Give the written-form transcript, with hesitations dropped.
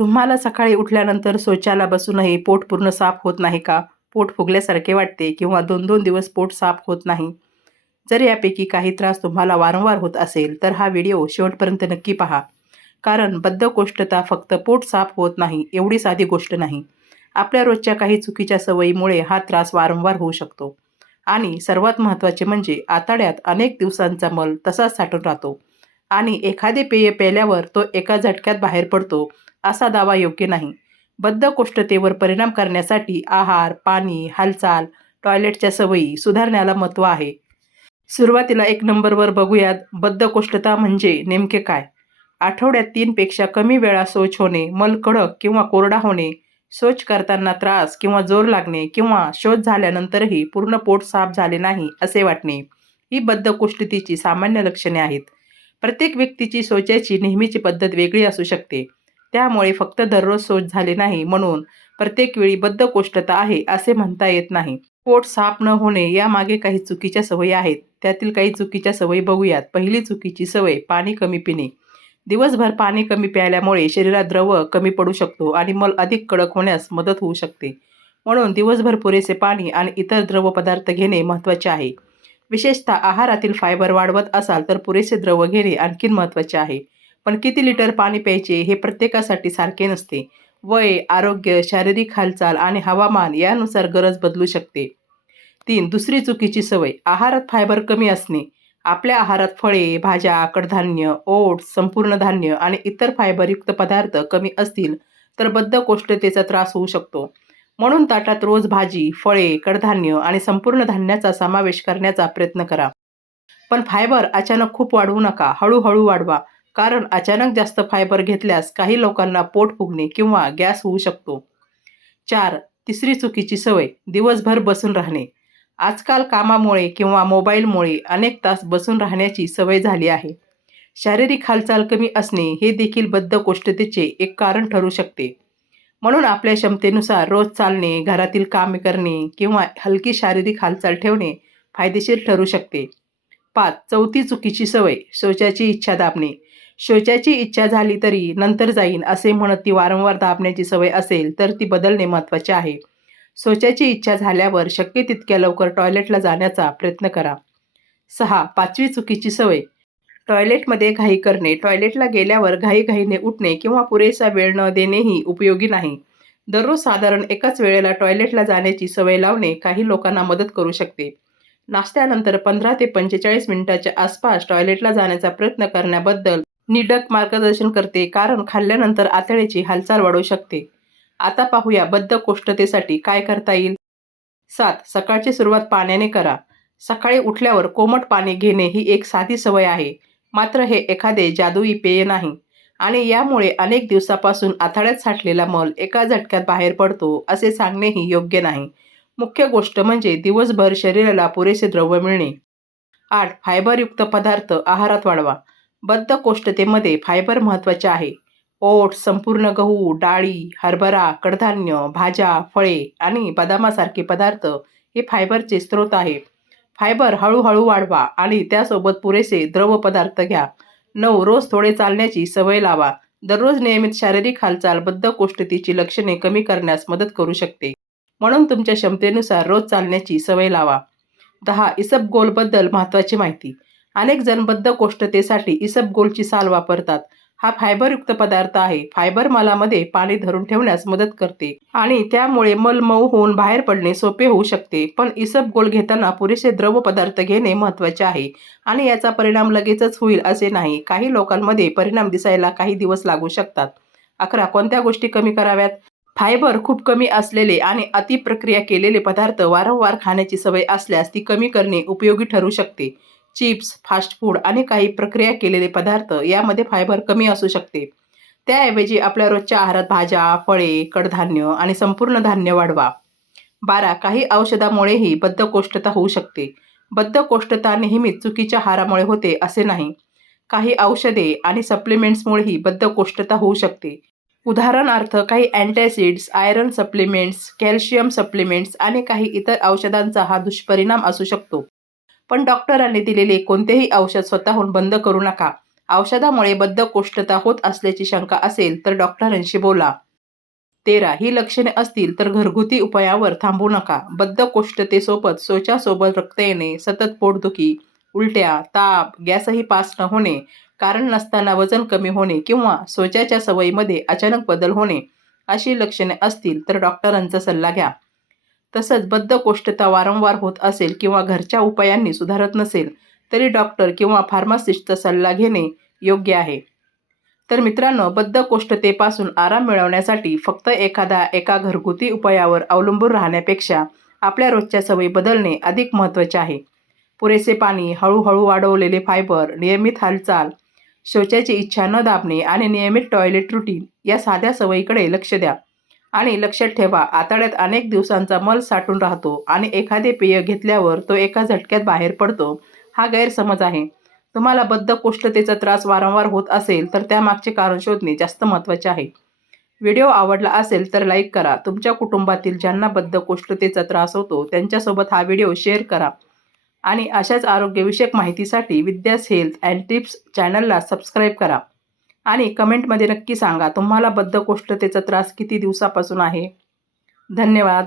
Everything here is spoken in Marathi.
तुम्हाला सकाळी उठल्यानंतर शौचाला बसूनही पोट पूर्ण साफ होत नाही का? पोट फुगल्यासारखे वाटते किंवा 2-2 दिवस पोट साफ होत नाही. जर यापैकी काही त्रास तुम्हाला वारंवार होत असेल, तर हा व्हिडिओ शेवटपर्यंत नक्की पहा. कारण बद्धकोष्ठता फक्त पोट साफ होत नाही एवढी साधी गोष्ट नाही. आपल्या रोजच्या काही चुकीच्या सवयीमुळे हा त्रास वारंवार होऊ शकतो. आणि सर्वात महत्त्वाचे म्हणजे आतड्यात अनेक दिवसांचा मल तसाच साठून राहतो. आणि एखादे पेय प्यायल्यावर तो एका झटक्यात बाहेर पडतो, असा दावा योग्य नाही. बद्धकोष्ठतेवर परिणाम करण्यासाठी आहार, पाणी, हालचाल, टॉयलेटच्या सवयी सुधारण्याला महत्त्व आहे. सुरुवातीला 1 नंबरवर बघूयात बद्धकोष्ठता म्हणजे नेमके काय? आठवड्यात 3 पेक्षा कमी वेळा शौच होणे, मल कडक किंवा कोरडा होणे, शौच करताना त्रास किंवा जोर लागणे किंवा शौच झाल्यानंतरही पूर्ण पोट साफ झाले नाही असे वाटणे, ही बद्धकोष्ठतेची सामान्य लक्षणे आहेत. प्रत्येक व्यक्तीची शौचाची नेहमीची पद्धत वेगळी असू शकते. त्यामुळे फक्त दररोज शौच झाले नाही म्हणून प्रत्येक वेळी बद्धकोष्ठता आहे असे म्हणता येत नाही. पोट साफ न होणे यामागे काही चुकीच्या सवयी आहेत. त्यातील काही चुकीच्या सवयी बघूयात. पहिली चुकीची सवय पाणी कमी पिणे. दिवसभर पाणी कमी प्यायल्यामुळे शरीरात द्रव कमी पडू शकतो आणि मल अधिक कडक होण्यास मदत होऊ शकते. म्हणून दिवसभर पुरेसे पाणी आणि इतर द्रव पदार्थ घेणे महत्त्वाचे आहे. विशेषतः आहारातील फायबर वाढवत असाल तर पुरेसे द्रव घेणे आणखीन महत्त्वाचे आहे. पण किती लिटर पाणी प्यायचे हे प्रत्येकासाठी सारखे नसते. वय, आरोग्य, शारीरिक हालचाल आणि हवामान यानुसार गरज बदलू शकते. 3. दुसरी चुकीची सवय आहारात फायबर कमी असणे. आपल्या आहारात फळे, भाज्या, कडधान्य, ओट्स, संपूर्ण धान्य आणि इतर फायबरयुक्त पदार्थ कमी असतील तर बद्धकोष्ठतेचा त्रास होऊ शकतो. म्हणून ताटात रोज भाजी, फळे, कडधान्य आणि संपूर्ण धान्याचा समावेश करण्याचा प्रयत्न करा. पण फायबर अचानक खूप वाढवू नका, हळूहळू वाढवा. कारण अचानक जास्त फायबर घेतल्यास काही लोकांना पोट फुगणे किंवा गॅस होऊ शकतो. 4. तिसरी चुकीची सवय दिवसभर बसून राहणे. आजकाल कामामुळे किंवा मोबाईलमुळे अनेक तास बसून राहण्याची सवय झाली आहे. शारीरिक हालचाल कमी असणे हे देखील बद्धकोष्ठतेचे एक कारण ठरू शकते. म्हणून आपल्या क्षमतेनुसार रोज चालणे, घरातील कामे करणे किंवा हलकी शारीरिक हालचाल ठेवणे फायदेशीर ठरू शकते. 5. चौथी चुकीची सवय शौचाची इच्छा दाबणे. शौचाची इच्छा झाली तरी नंतर जाईन असे म्हणत ती वारंवार दाबण्याची सवय असेल तर ती बदलणे महत्त्वाचे आहे. शौचाची इच्छा झाल्यावर शक्य तितक्या लवकर टॉयलेटला जाण्याचा प्रयत्न करा. 6. पाचवी चुकीची सवय टॉयलेटमध्ये घाई करणे. टॉयलेटला गेल्यावर घाईघाईने उठणे किंवा पुरेसा वेळ न देणेही उपयोगी नाही. दररोज साधारण एकाच वेळेला टॉयलेटला जाण्याची सवय लावणे काही लोकांना मदत करू शकते. नाश्त्यानंतर 15 ते 45 मिनिटाच्या आसपास टॉयलेटला जाण्याचा प्रयत्न करण्याबद्दल निडक मार्गदर्शन करते कारण खाल्ल्यानंतर आतड्याची हालचाल वाढू शकते. आता पाहूया बद्धकोष्ठतेसाठी काय करता येईल. 7. सकाळची सुरुवात पाण्याने करा. सकाळी उठल्यावर कोमट पाणी घेणे ही एक साधी सवय आहे. मात्र हे एखादे जादुई पेय नाही आणि यामुळे अनेक दिवसापासून आतड्यात साठलेला मल एका झटक्यात बाहेर पडतो असे सांगणेही योग्य नाही. मुख्य गोष्ट म्हणजे दिवसभर शरीराला पुरेसे द्रव्य मिळणे. 8. फायबरयुक्त पदार्थ आहारात वाढवा. बद्धकोष्ठतेमध्ये फायबर महत्त्वाचे आहे. ओट्स, संपूर्ण गहू, डाळी, हरभरा, कडधान्य, भाज्या, फळे आणि बदामासारखे पदार्थ हे फायबरचे स्रोत आहे. फायबर हळूहळू वाढवा आणि त्यासोबत पुरेसे द्रव पदार्थ घ्या. 9. रोज थोडे चालण्याची सवय लावा. दररोज नियमित शारीरिक हालचाल बद्धकोष्ठतेची लक्षणे कमी करण्यास मदत करू शकते. म्हणून तुमच्या क्षमतेनुसार रोज चालण्याची सवय लावा. 10. इसबगोलबद्दल महत्त्वाची माहिती. अनेक जण बद्धकोष्ठतेसाठी इसबगोलची साल वापरतात. हा फायबरयुक्त पदार्थ आहे. फायबर मलामध्ये पाणी धरून ठेवण्यास मदत करते आणि त्यामुळे मल मऊ होऊन बाहेर पडणे सोपे होऊ शकते. पण इसबगोल घेताना पुरेसे द्रव पदार्थ घेणे महत्त्वाचे आहे आणि याचा परिणाम लगेचच होईल असे नाही. काही लोकांमध्ये परिणाम दिसायला काही दिवस लागू शकतात. 11. कोणत्या गोष्टी कमी कराव्यात? फायबर खूप कमी असलेले आणि अतिप्रक्रिया केलेले पदार्थ वारंवार खाण्याची सवय असल्यास ती कमी करणे उपयोगी ठरू शकते. चिप्स, फास्ट फूड आणि काही प्रक्रिया केलेले पदार्थ यामध्ये फायबर कमी असू शकते. त्याऐवजी आपल्या रोजच्या आहारात भाज्या, फळे, कडधान्य आणि संपूर्ण धान्य वाढवा. 12. काही औषधामुळेही बद्धकोष्ठता होऊ शकते. बद्धकोष्ठता नेहमीच चुकीच्या आहारामुळे होते असे नाही. काही औषधे आणि सप्लिमेंट्समुळेही बद्धकोष्ठता होऊ शकते. उदाहरणार्थ काही अँटॅसिड्स, आयर्न सप्लिमेंट्स, कॅल्शियम सप्लिमेंट्स आणि काही इतर औषधांचा हा दुष्परिणाम असू शकतो. पण डॉक्टरांनी दिलेले कोणतेही औषध स्वतःहून बंद करू नका. औषधामुळे बद्धकोष्ठता होत असल्याची शंका असेल तर डॉक्टरांशी बोला. 13. ही लक्षणे असतील तर घरगुती उपायावर थांबू नका. बद्धकोष्ठतेसोबत शौचासोबत रक्त येणे, सतत पोटदुखी, उलट्या, ताप, गॅसही पास न होणे, कारण नसताना वजन कमी होणे किंवा शौचाच्या सवयीमध्ये अचानक बदल होणे अशी लक्षणे असतील तर डॉक्टरांचा सल्ला घ्या. तसंच बद्धकोष्ठता वारंवार होत असेल किंवा घरच्या उपायांनी सुधारत नसेल तरी डॉक्टर किंवा फार्मासिस्टचा सल्ला घेणे योग्य आहे. तर मित्रांनो, बद्धकोष्ठतेपासून आराम मिळवण्यासाठी फक्त एका घरगुती उपायावर अवलंबून राहण्यापेक्षा आपल्या रोजच्या सवयी बदलणे अधिक महत्त्वाचे आहे. पुरेसे पाणी, हळूहळू वाढवलेले फायबर, नियमित हालचाल, शौचाची इच्छा न दाबणे आणि नियमित टॉयलेट रुटीन या साध्या सवयीकडे लक्ष द्या. आणि लक्षात ठेवा, आतड्यात अनेक दिवसांचा मल साठून राहतो आणि एखादे पेय घेतल्यावर तो एका झटक्यात बाहेर पडतो, हा गैरसमज आहे. तुम्हाला बद्धकोष्ठतेचा त्रास वारंवार होत असेल तर त्यामागचे कारण शोधणे जास्त महत्त्वाचे आहे. व्हिडिओ आवडला असेल तर लाईक करा. तुमच्या कुटुंबातील ज्यांना बद्धकोष्ठतेचा त्रास होतो त्यांच्यासोबत हा व्हिडिओ शेअर करा. आणि अशाच आरोग्यविषयक माहितीसाठी विद्यास हेल्थ अँड टिप्स चॅनलला सबस्क्राईब करा. आणि कमेंटमध्ये नक्की सांगा तुम्हाला बद्धकोष्ठतेचा त्रास किती दिवसापासून आहे. धन्यवाद.